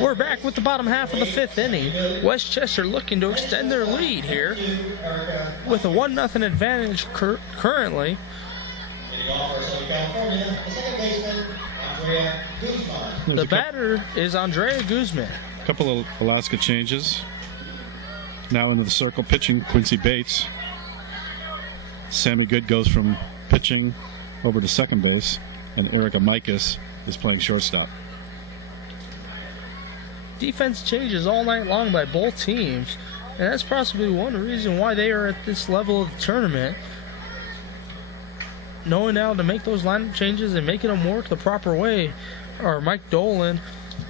We're back with the bottom half of the 5th inning. Westchester looking to extend their lead here with a 1-0 advantage currently. The batter is Andrea Guzman. A couple of Alaska changes. Now into the circle pitching, Quincy Bates. Sammy Good goes from pitching over to second base, and Erica Mykis is playing shortstop. Defense changes all night long by both teams, and that's possibly one reason why they are at this level of the tournament. Knowing how to make those lineup changes and making them work the proper way are Mike Dolan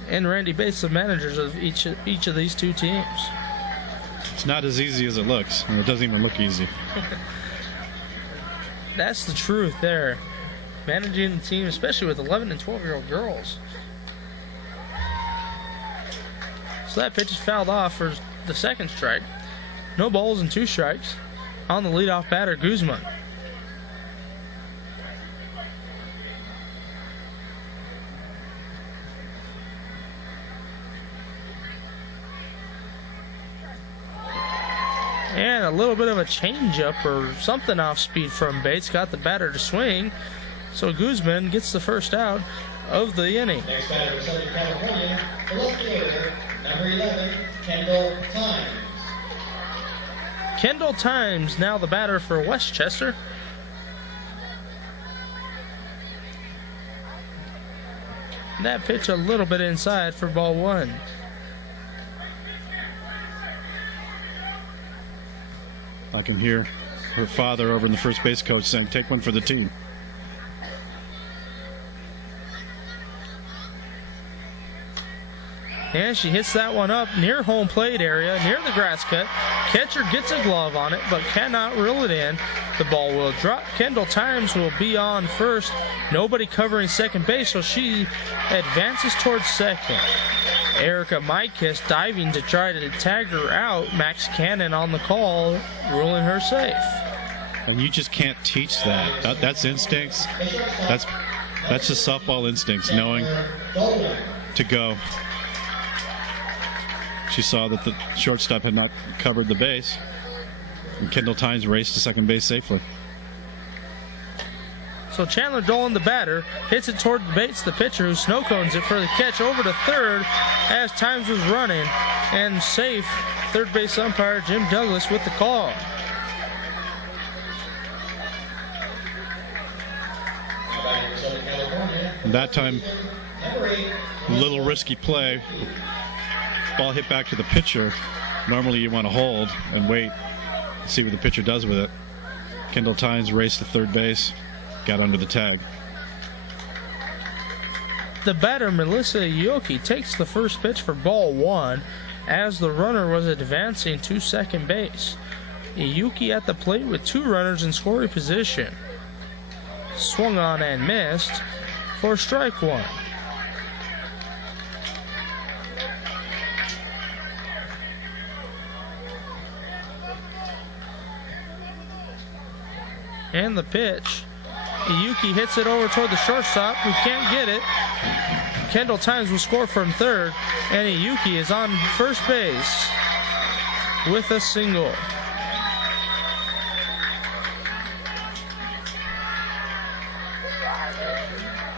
and Randy Bates, the managers of each of these 2 teams. It's not as easy as it looks, and it doesn't even look easy. That's the truth there. Managing the team, especially with 11 and 12-year-old girls. So that pitch is fouled off for the 2nd strike. No balls and 2 strikes on the leadoff batter, Guzman. And a little bit of a changeup or something off speed from Bates got the batter to swing. So Guzman gets the 1st out of the inning. Next batter is Southern California, the left fielder, number 11, Kendall Times. Kendall Times now the batter for Westchester. And that pitch a little bit inside for ball one. I can hear her father over in the first base coach saying, "Take one for the team." And she hits that one up near home plate area, near the grass cut. Catcher gets a glove on it, but cannot reel it in. The ball will drop. Kendall Times will be on first. Nobody covering second base, so she advances towards second. Erica Mikis diving to try to tag her out. Max Cannon on the call, ruling her safe. And you just can't teach that. That's instincts. That's just softball instincts, knowing to go. She saw that the shortstop had not covered the base, and Kendall Times raced to second base safely. So Chandler Dolan, the batter, hits it toward Bates, the pitcher, who snow cones it for the catch over to third as Times was running, and safe. Third base umpire Jim Douglas with the call. And that time, a little risky play. Ball hit back to the pitcher. Normally you want to hold and wait, see what the pitcher does with it. Kendall Times raced to third base, got under the tag. The batter, Melissa Ioki, takes the first pitch for ball one as the runner was advancing to second base. Ioki at the plate with two runners in scoring position. Swung on and missed for strike one. And the pitch. Iyuki hits it over toward the shortstop, who can't get it. Kendall Times will score from third, and Iyuki is on first base with a single.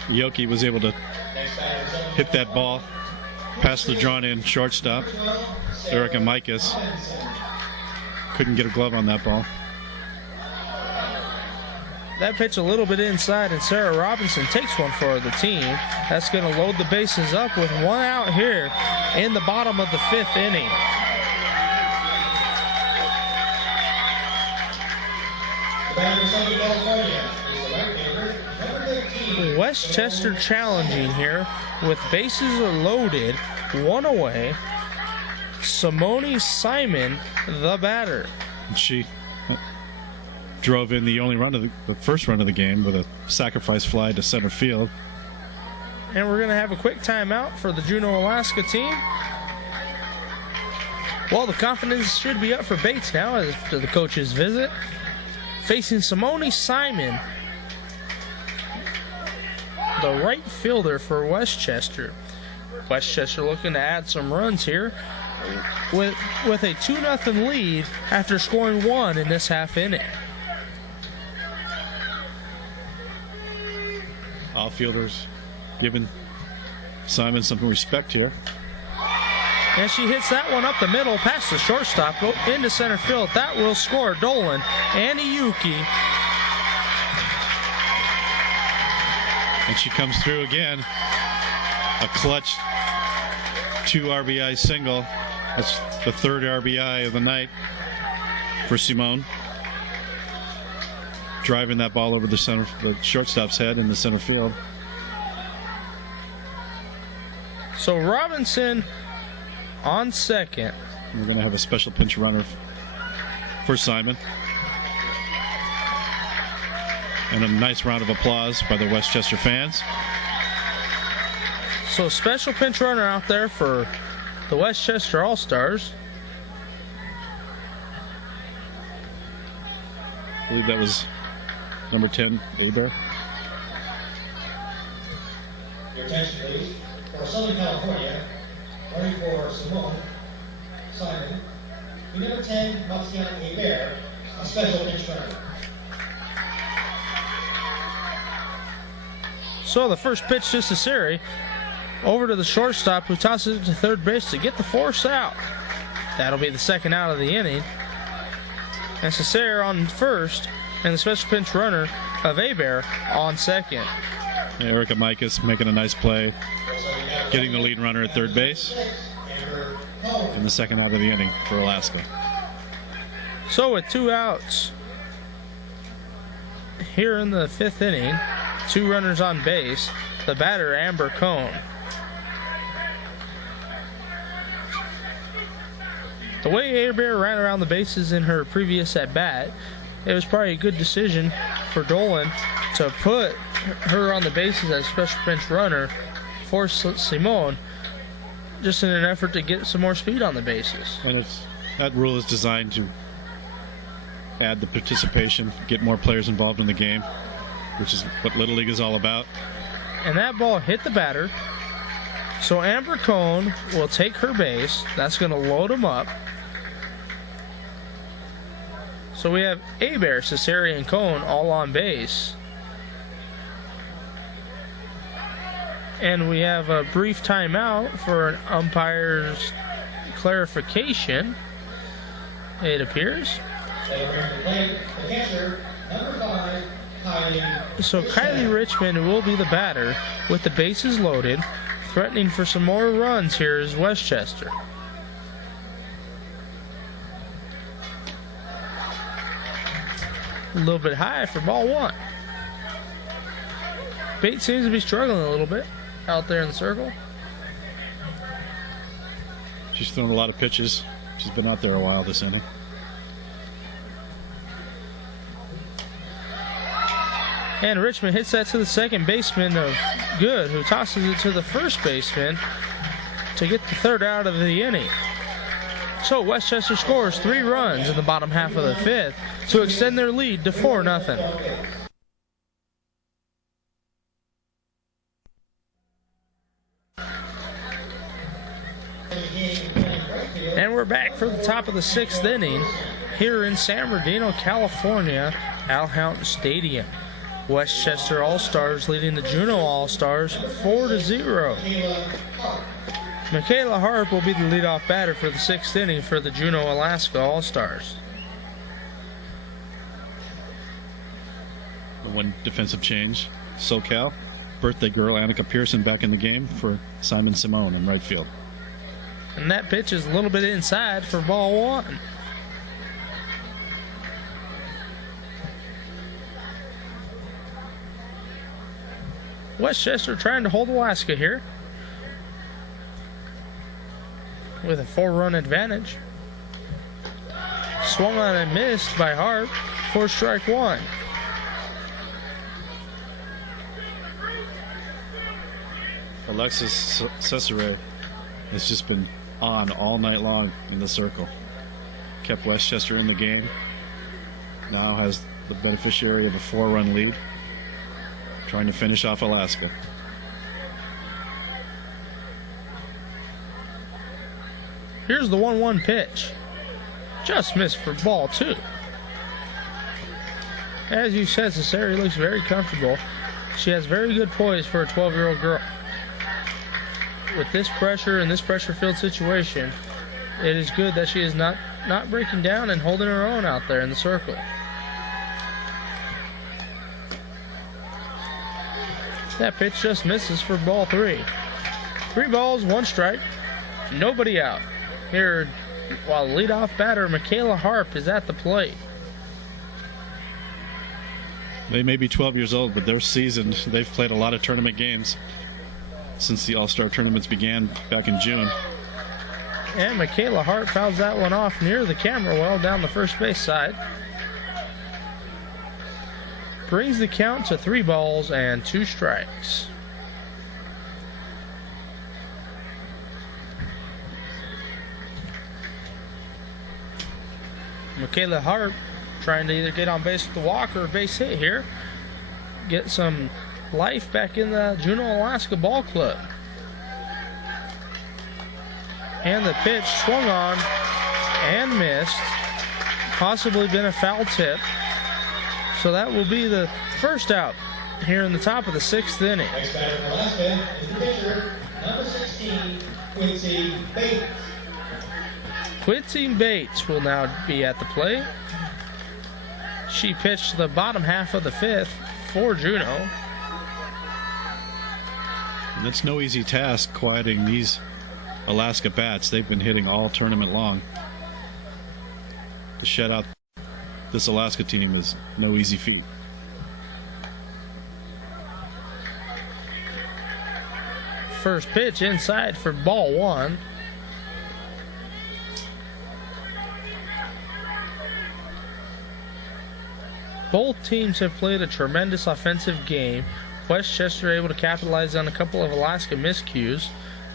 Ioki was able to hit that ball past the drawn-in shortstop, Erica Mikis. Couldn't get a glove on that ball. That pitch a little bit inside, and Sarah Robinson takes one for the team. That's going to load the bases up with one out here in the bottom of the fifth inning. Westchester challenging here with bases loaded, one away. Simone Simon, the batter. She drove in the only run of the first run of the game with a sacrifice fly to center field. And we're going to have a quick timeout for the Juneau, Alaska team. Well, the confidence should be up for Bates now after the coach's visit. Facing Simone Simon, the right fielder for Westchester. Westchester looking to add some runs here with a 2-0 lead after scoring one in this half inning. Outfielders giving Simon some respect here. And she hits that one up the middle past the shortstop into center field. That will score Dolan and Iyuki. And she comes through again. A clutch 2 RBI single. That's the third RBI of the night for Simone. Driving that ball over the shortstop's head in the center field. So Robinson on second. We're going to have a special pinch runner for Simon. And a nice round of applause by the Westchester fans. So special pinch runner out there for the Westchester All-Stars. I believe that was number 10, Aber. Your attention, please. For Southern California, running for Simone Simon, the number 10, Marciana Aber, a special pinch runner. So the first pitch to Cesare, over to the shortstop, who tosses it to third base to get the force out. That'll be the second out of the inning. and Cesare on first, and the special pinch runner of Abear on second. Erica Mikas making a nice play, getting the lead runner at third base in the second half of the inning for Alaska. So with 2 outs here in the 5th inning, 2 runners on base, the batter Amber Cohn. The way Abear ran around the bases in her previous at-bat, it was probably a good decision for Dolan to put her on the bases as special pinch runner for Simone, just in an effort to get some more speed on the bases. And that rule is designed to add the participation, get more players involved in the game, which is what Little League is all about. And that ball hit the batter, so Amber Cohn will take her base. That's going to load them up. So we have Abear, Cesare, and Cohn all on base. And we have a brief timeout for an umpire's clarification, it appears. So Kylie Richmond will be the batter with the bases loaded. Threatening for some more runs here is Westchester. A little bit high for ball 1. Bates seems to be struggling a little bit out there in the circle. She's thrown a lot of pitches. She's been out there a while this inning. And Richmond hits that to the second baseman of Good, who tosses it to the first baseman to get the 3rd out of the inning. So Westchester scores 3 runs in the bottom half of the 5th to extend their lead to 4-0. And we're back for the top of the 6th inning here in San Bernardino, California, Al Houghton Stadium. Westchester All-Stars leading the Juneuo All-Stars 4-0. Michaela Harp will be the leadoff batter for the 6th inning for the Juneuo Alaska All-Stars. One defensive change. SoCal, birthday girl Annika Pearson back in the game for Simon Simone in right field. And that pitch is a little bit inside for ball 1. Westchester trying to hold Alaska here with a 4-run advantage. Swung on and missed by Hart for strike 1. Alexis Cesare has just been on all night long in the circle. Kept Westchester in the game. Now has the beneficiary of a 4-run lead. Trying to finish off Alaska. Here's the 1-1 pitch. Just missed for ball 2. As you said, Cesare looks very comfortable. She has very good poise for a 12-year-old girl. With this pressure and this pressure-filled situation, it is good that she is not breaking down and holding her own out there in the circle. That pitch just misses for ball 3. 3 balls, 1 strike, nobody out. Here, while leadoff batter Michaela Harp is at the plate. They may be 12 years old, but they're seasoned. They've played a lot of tournament games since the All-Star tournaments began back in June. And Michaela Hart fouls that one off near the camera well down the first base side. Brings the count to 3 balls and 2 strikes. Michaela Hart trying to either get on base with the walk or a base hit here. Get some life back in the Juneuo Alaska Ball Club. And the pitch swung on and missed. Possibly been a foul tip. So that will be the first out here in the top of the 6th inning. Next batter for Alaska is the pitcher, number 16, Quincy Bates. Quincy Bates will now be at the plate. She pitched the bottom half of the fifth for Juneuo. And it's no easy task quieting these Alaska bats. They've been hitting all tournament long. To shut out this Alaska team is no easy feat. First pitch inside for ball one. Both teams have played a tremendous offensive game. Westchester able to capitalize on a couple of Alaska miscues,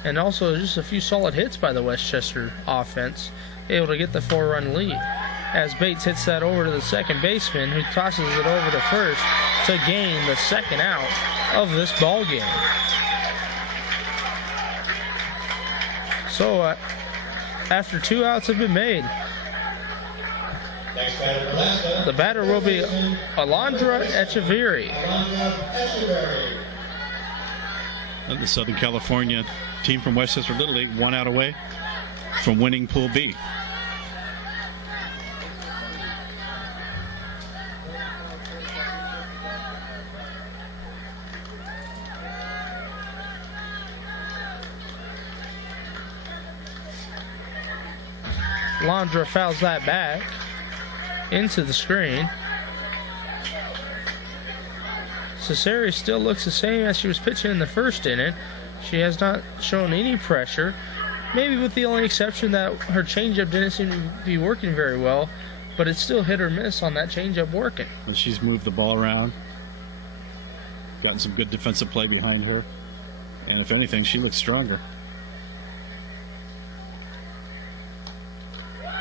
and also just a few solid hits by the Westchester offense, able to get the 4-run lead. As Bates hits that over to the second baseman, who tosses it over to first to gain the second out of this ball game. So after 2 outs have been made, the batter will be Alondra Echeverry. And the Southern California team from Westchester Little League 1 out away from winning Pool B. Alondra fouls that back into the screen. Cesare still looks the same as she was pitching in the first inning. She has not shown any pressure, maybe with the only exception that her changeup didn't seem to be working very well, but it's still hit or miss on that changeup working. And she's moved the ball around, gotten some good defensive play behind her, and if anything, she looks stronger.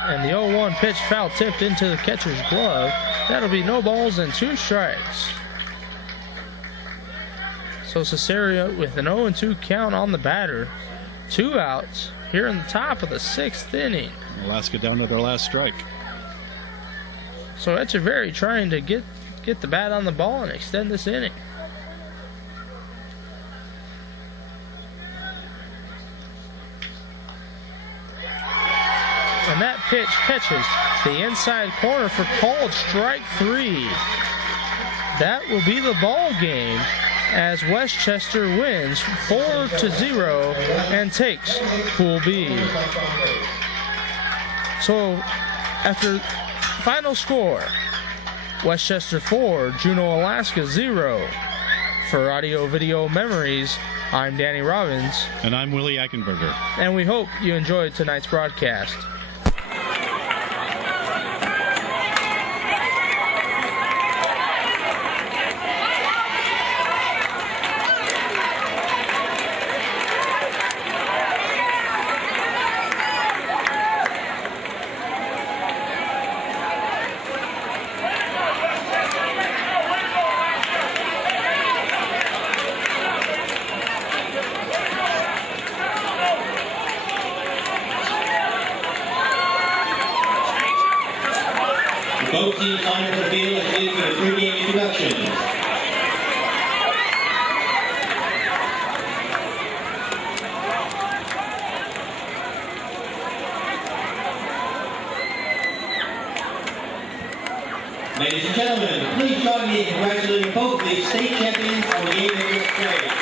And the 0-1 pitch foul tipped into the catcher's glove. That'll be no balls and 2 strikes. So Cesare with an 0-2 count on the batter. 2 outs here in the top of the 6th inning. Alaska down to their last strike. So Echeverry trying to get the bat on the ball and extend this inning. And that pitch catches the inside corner for called strike 3. That will be the ball game as Westchester wins 4-0 and takes Pool B. So after final score, Westchester 4, Juneuo, Alaska 0. For Audio Video Memories, I'm Danny Robbins. And I'm Willie Eichenberger. And we hope you enjoyed tonight's broadcast. Both teams line for the field and lead for the pregame introduction. Ladies and gentlemen, please join me in congratulating both the state champions on the game they just played.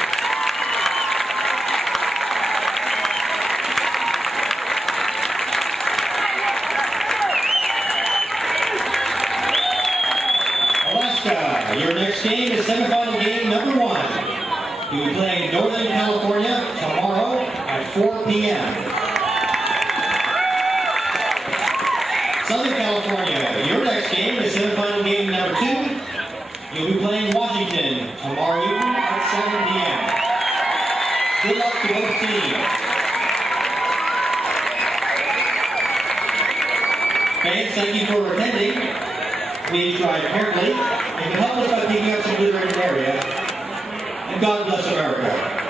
Your next game is semifinal game number 1. You'll be playing Northern California tomorrow at 4 p.m. Southern California, your next game is semifinal game number 2. You'll be playing Washington tomorrow evening at 7 p.m. Good luck to both teams. Fans, thank you for attending. Please drive carefully. You can help us by picking up some litter in the area. And God bless America.